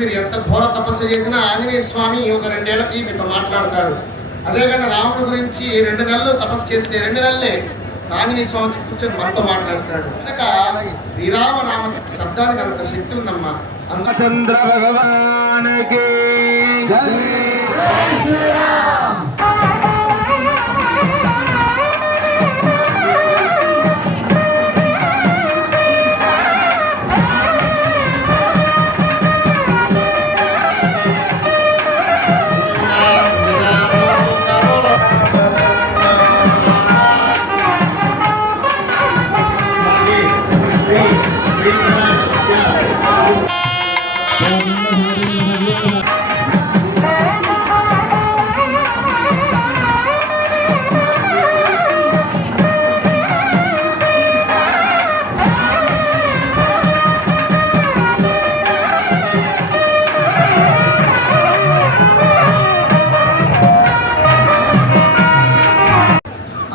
మీరు ఎంత ఘోర తపస్సు చేసినా ఆంజనేయ స్వామి ఒక 2 ఏళ్లకి మీతో మాట్లాడతాడు. అదే కానీ రాముడి గురించి 2 నెలలు తపస్సు చేస్తే 2 నెలలే ఆంజనేయ స్వామి కూర్చొని మనతో మాట్లాడతాడు. కనుక శ్రీరామనామ శబ్దానికి అంత శక్తి ఉందమ్మా. చంద్ర భగవానికి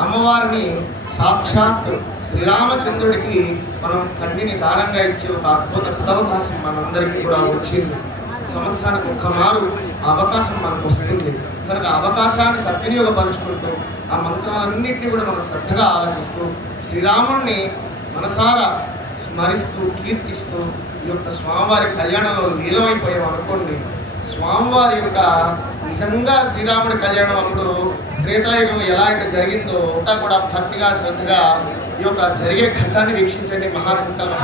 అమ్మవారిని సాక్షాత్ శ్రీరామచంద్రుడికి మనం కన్నిని దానంగా ఇచ్చే ఒక అద్భుత సదవకాశం మనందరికీ కూడా వచ్చింది. సంవత్సరానికి ఒక్కమారు అవకాశం మనకు వస్తుంది. కనుక అవకాశాన్ని సద్వినియోగపరుచుకుంటూ ఆ మంత్రాలన్నింటినీ కూడా మనం శ్రద్ధగా ఆలోచిస్తూ శ్రీరాముడిని మనసారా స్మరిస్తూ కీర్తిస్తూ ఈ యొక్క స్వామివారి కళ్యాణంలో లీలమైపోయాం అనుకోండి. స్వామివారి యొక్క నిజంగా శ్రీరాముడి కళ్యాణం అప్పుడు త్రేతాయుగంలో ఎలా అయితే జరిగిందో అంతా కూడా భక్తిగా శ్రద్ధగా ఈ యొక్క జరిగే ఘట్టాన్ని వీక్షించండి. మహాసంకల్పం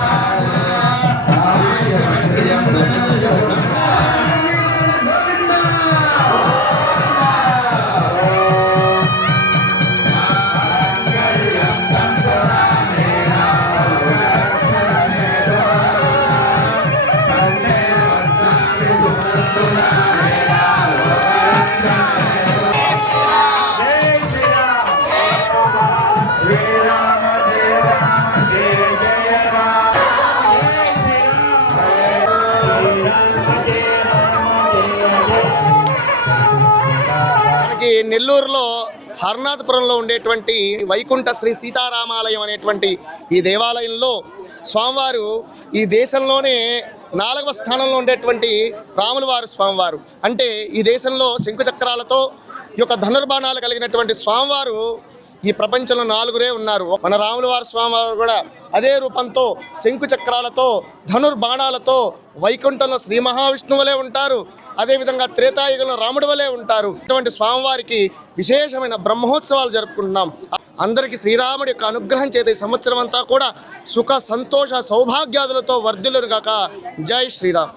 నెల్లూరులో హర్నాథపురంలో ఉండేటువంటి వైకుంఠ శ్రీ సీతారామాలయం అనేటువంటి ఈ దేవాలయంలో స్వామివారు ఈ దేశంలోనే 4వ స్థానంలో ఉండేటువంటి రాముల వారు స్వామివారు. అంటే ఈ దేశంలో శంకుచక్రాలతో ఈ యొక్క ధనుర్బాణాలు కలిగినటువంటి స్వామివారు ఈ ప్రపంచంలో 4 ఉన్నారు. మన రాముల వారి స్వామివారు కూడా అదే రూపంతో శంకుచక్రాలతో ధనుర్బాణాలతో వైకుంఠంలో శ్రీ మహావిష్ణువులే ఉంటారు. అదేవిధంగా త్రేతాయుగంలో రాముడి వలే ఉంటారు. ఇటువంటి స్వామివారికి విశేషమైన బ్రహ్మోత్సవాలు జరుపుకుంటున్నాం. అందరికీ శ్రీరాముడి యొక్క అనుగ్రహం చేత ఈ సంవత్సరం అంతా కూడా సుఖ సంతోష సౌభాగ్యాదులతో వర్ధిల్లును గాక. జై శ్రీరామ్.